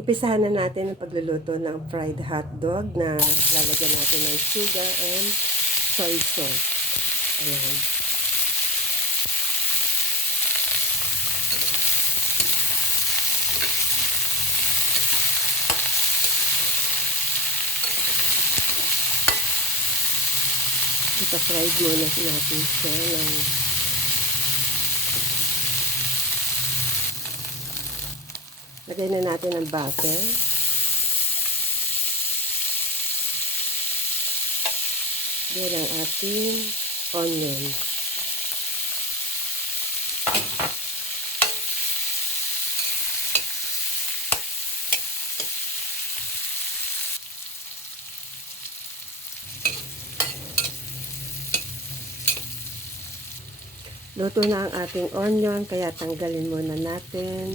Umpisahan na natin ang pagluluto ng fried hotdog na lalagyan natin ng sugar and soy sauce. Ayan. Ita-fried muna natin siya ng lagay na natin ang butter. Then ang ating onion. Luto na ang ating onion, kaya tanggalin muna natin.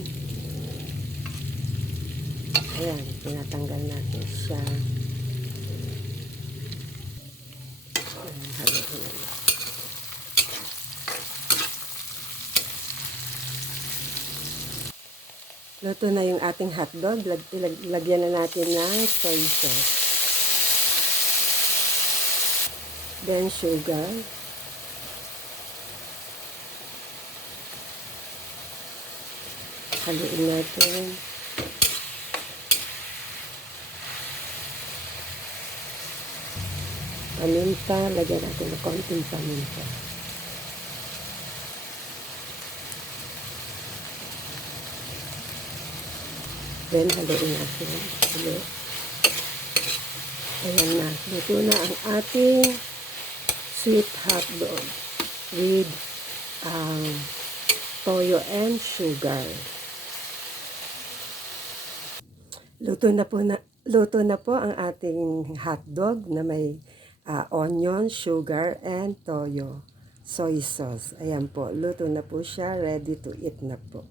Ayan, tinatanggal natin siya. Ayan, haluin na. Luto na yung ating hotdog. Lagyan na natin ng soy sauce. Then sugar. Haluin natin. Paminta, lagyan natin ng konting paminta. Then, haluin natin ulit. Ayan na. Luto na ang ating sweet hotdog with toyo and sugar. Luto na po ang ating hotdog na may onion, sugar, and toyo, soy sauce. Ayan po, luto na po siya, ready to eat na po.